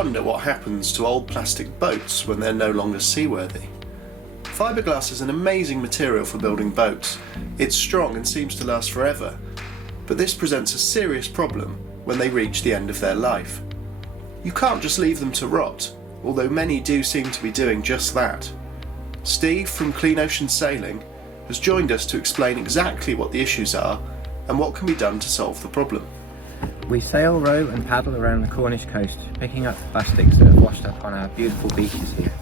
wonder what happens to old plastic boats when they're no longer seaworthy? Fiberglass is an amazing material for building boats. It's strong and seems to last forever, but this presents a serious problem when they reach the end of their life. You can't just leave them to rot, although many do seem to be doing just that. Steve from Clean Ocean Sailing has joined us to explain exactly what the issues are and what can be done to solve the problem. We sail, row and paddle around the Cornish coast, picking up plastics that have washed up on our beautiful beaches here.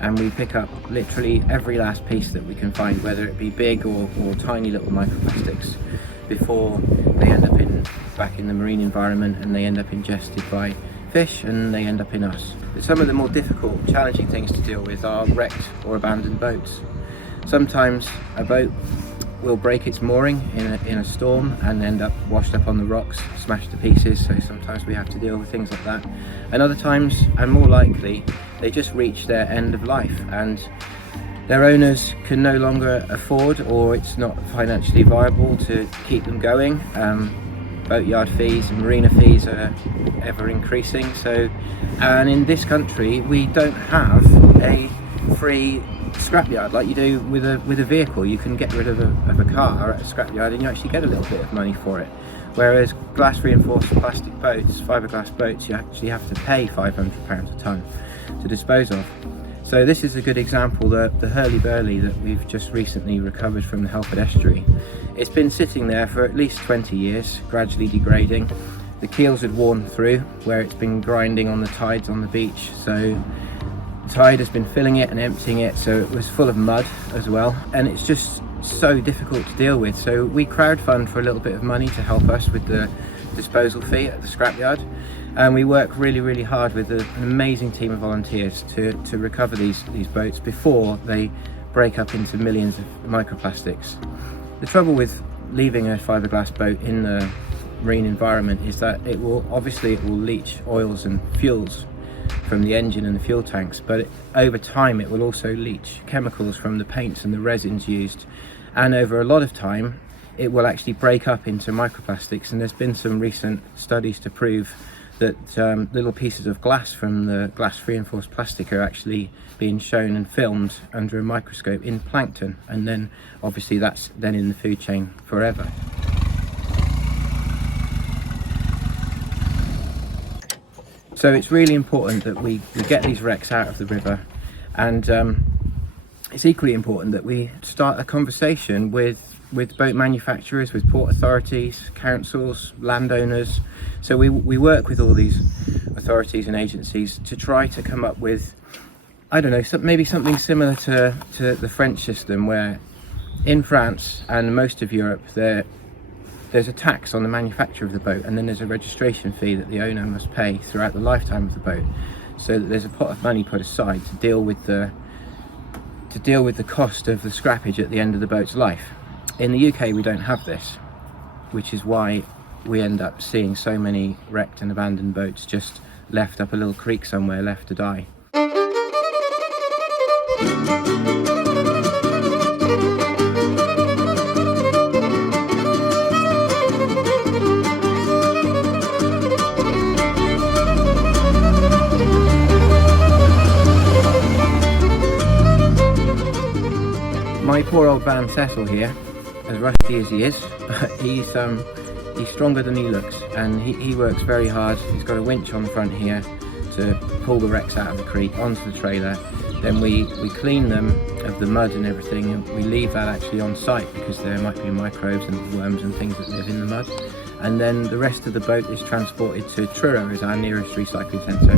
And we pick up literally every last piece that we can find, whether it be big or tiny little microplastics, before they end up back in the marine environment and they end up ingested by fish and they end up in us. But some of the more difficult, challenging things to deal with are wrecked or abandoned boats. Sometimes a boat will break its mooring in a storm and end up washed up on the rocks, smashed to pieces, so sometimes we have to deal with things like that. And other times, and more likely, they just reach their end of life and their owners can no longer afford, or it's not financially viable to keep them going. Boatyard fees and marina fees are ever increasing, and in this country we don't have a free scrapyard like you do with a vehicle. You can get rid of a car at a scrapyard and you actually get a little bit of money for it, whereas glass reinforced plastic boats, fiberglass boats, you actually have to pay £500 a tonne to dispose of. So this is a good example, the hurly-burly that we've just recently recovered from the Halcyon estuary. It's been sitting there for at least 20 years, gradually degrading. The keels had worn through where it's been grinding on the tides on the beach, so the tide has been filling it and emptying it, so it was full of mud as well, and it's just so difficult to deal with. So we crowdfund for a little bit of money to help us with the disposal fee at the scrapyard, and we work really hard with an amazing team of volunteers to recover these boats before they break up into millions of microplastics. The trouble with leaving a fiberglass boat in the marine environment is that it will leach oils and fuels from the engine and the fuel tanks, but over time it will also leach chemicals from the paints and the resins used, and over a lot of time it will actually break up into microplastics. And there's been some recent studies to prove that little pieces of glass from the glass reinforced plastic are actually being shown and filmed under a microscope in plankton, and then obviously that's then in the food chain forever. So it's really important that we get these wrecks out of the river, and it's equally important that we start a conversation with boat manufacturers, with port authorities, councils, landowners. So we work with all these authorities and agencies to try to come up with, I don't know, maybe something similar to the French system, where in France and most of Europe there's a tax on the manufacture of the boat, and then there's a registration fee that the owner must pay throughout the lifetime of the boat, so that there's a pot of money put aside to deal with the cost of the scrappage at the end of the boat's life. In the UK we don't have this, which is why we end up seeing so many wrecked and abandoned boats just left up a little creek somewhere, left to die. My poor old van Cecil here, as rusty as he is, he's stronger than he looks, and he works very hard. He's got a winch on the front here to pull the wrecks out of the creek onto the trailer. Then we clean them of the mud and everything, and we leave that actually on site because there might be microbes and worms and things that live in the mud. And then the rest of the boat is transported to Truro, as our nearest recycling centre,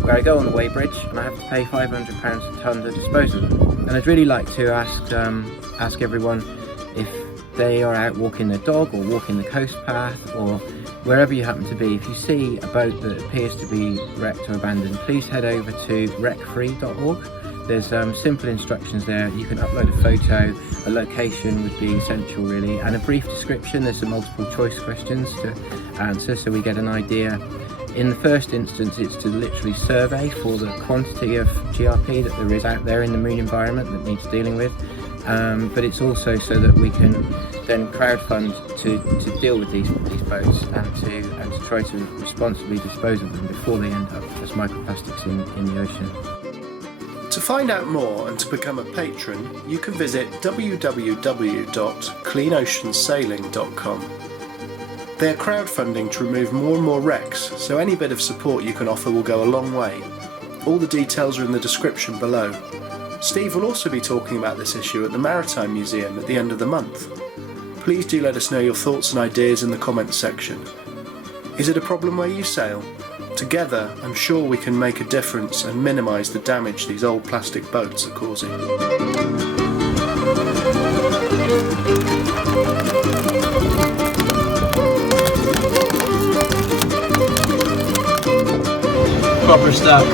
where I go on the weighbridge and I have to pay £500 a tonne to dispose of them. And I'd really like to ask everyone, if they are out walking their dog or walking the coast path or wherever you happen to be, if you see a boat that appears to be wrecked or abandoned, please head over to wreckfree.org. There's simple instructions there. You can upload a photo, a location would be essential really, and a brief description. There's some multiple choice questions to answer so we get an idea. In the first instance, it's to literally survey for the quantity of GRP that there is out there in the marine environment that needs dealing with. but it's also so that we can then crowdfund to deal with these boats and to try to responsibly dispose of them before they end up as microplastics in the ocean. To find out more and to become a patron, you can visit www.cleanoceansailing.com. They are crowdfunding to remove more and more wrecks, so any bit of support you can offer will go a long way. All the details are in the description below. Steve will also be talking about this issue at the Maritime Museum at the end of the month. Please do let us know your thoughts and ideas in the comments section. Is it a problem where you sail? Together, I'm sure we can make a difference and minimise the damage these old plastic boats are causing. Proper stuff.